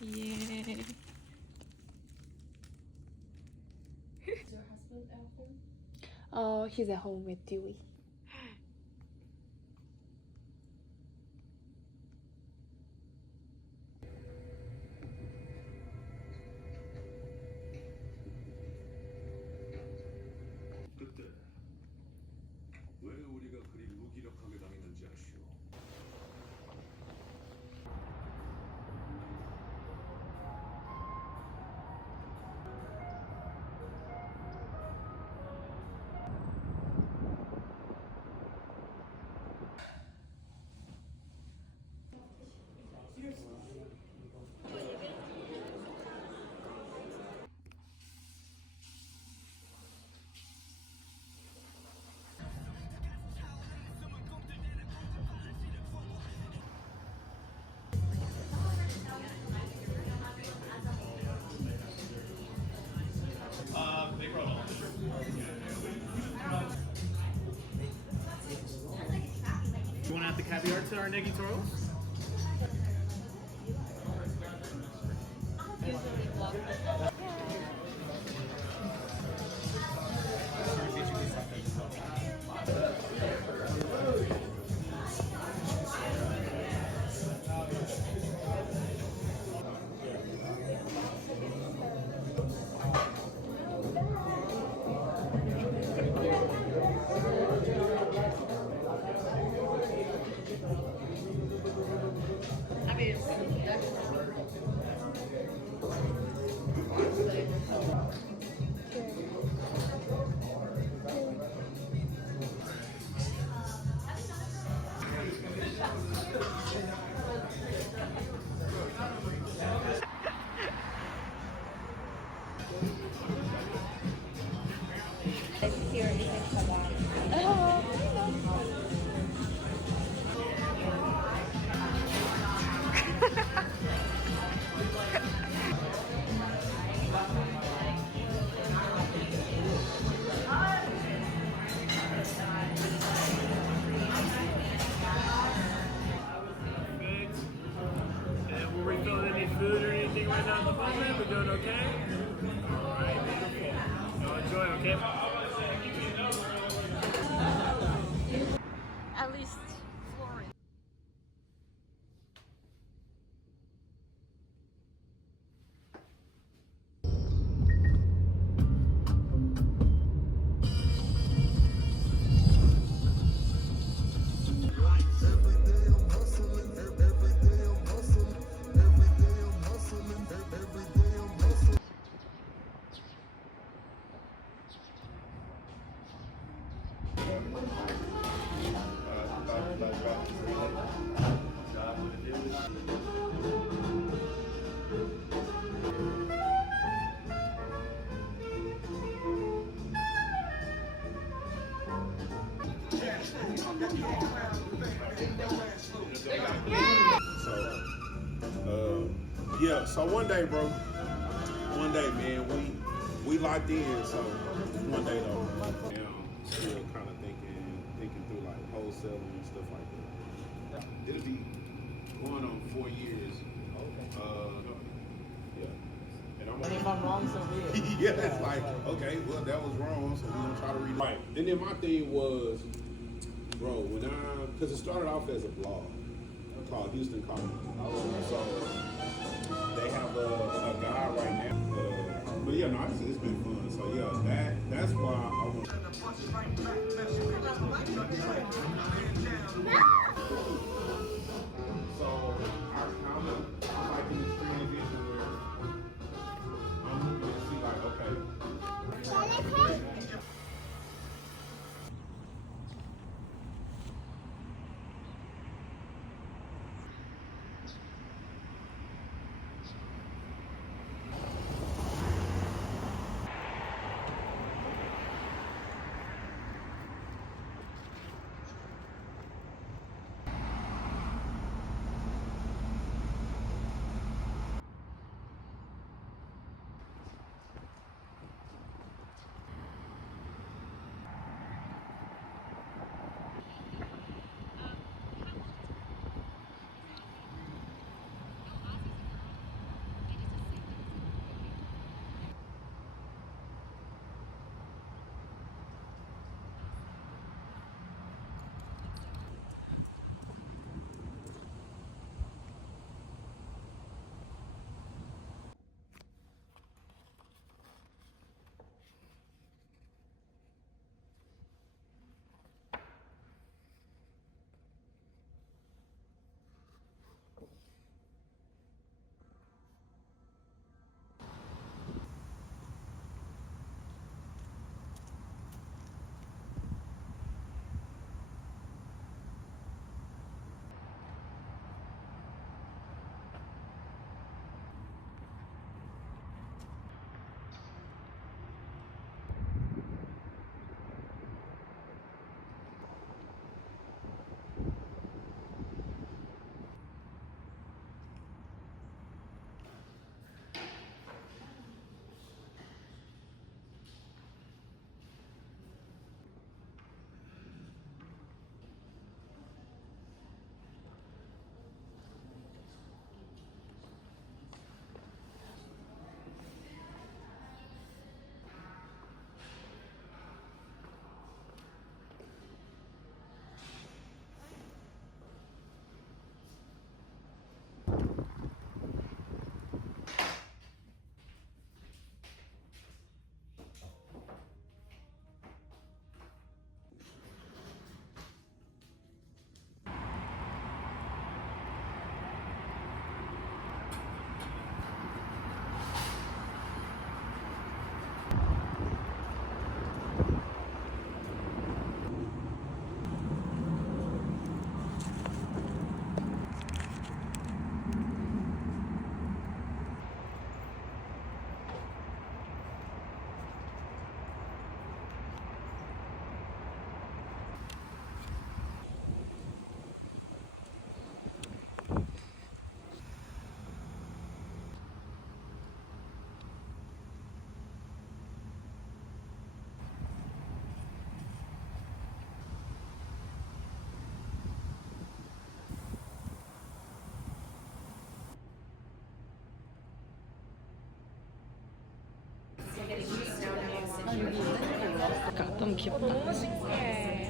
Yeah. Is your husband at home? Oh, he's at home with Dewey. 그때 왜 우리가 그리 무기력하게 당했는지 아시오? Big roll. You want to add the caviar to our negi toros? Here is a kebab. Oh, Perfect. And we're refilling any food or anything right now at the moment. We're doing okay? Alright, beautiful. Y'all enjoy, okay? at least Florence. Yeah, so one day, bro, man, we locked in, so one day though. Now, still kind of thinking through like wholesaling and stuff like that. It'll be going on 4 years. Yeah. And if I'm wrong, so be it. yeah, it's like, okay, well, that was wrong, so we're gonna try to read it. Right. And then my thing was, bro, because it started off as a blog called Houston Comedy. So they have a guy right now. But yeah, no, it's been fun. So yeah, that's why I want to. 귀엽다. 너무 신기해.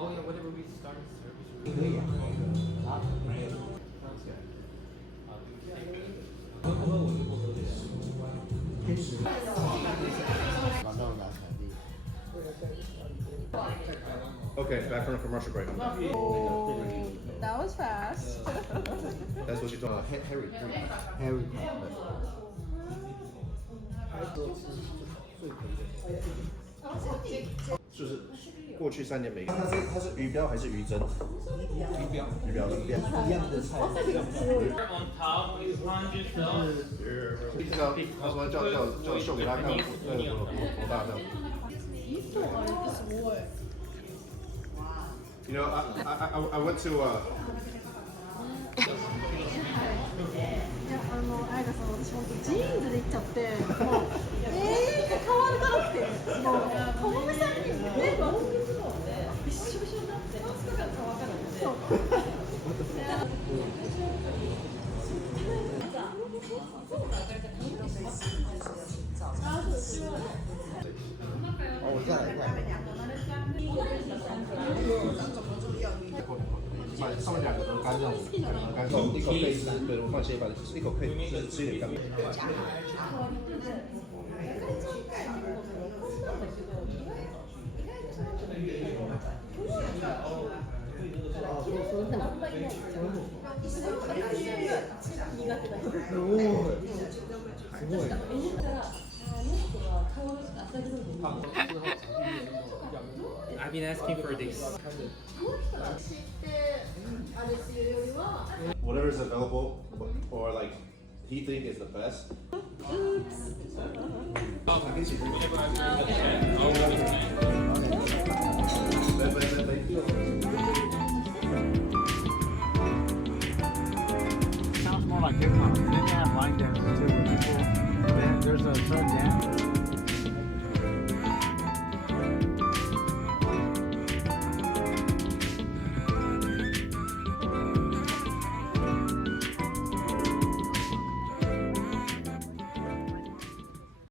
Oh yeah, whatever we started service. Okay, back from a commercial break. Oh, that was fast. That's what you're doing. Harry. 就是过去3年每个，它是鱼标还是鱼针？鱼标一样的菜。 On top, we sponge it up. 他说叫秀给他看多大这样。You know, I went to あやかさん、私本当ジーンズで行っちゃって、もう変わるからって、もうともみさんにね、びっしょびしょになって、そう。哦，我再来一块。把上面2个鹅肝这样子，鹅肝肉一口配吃，对，我放些把一口配吃一点干。I've been asking for this. Whatever is available or like he think is the best. Sounds more like hip hop. Then they have line dancing too, where people, there's a third dance.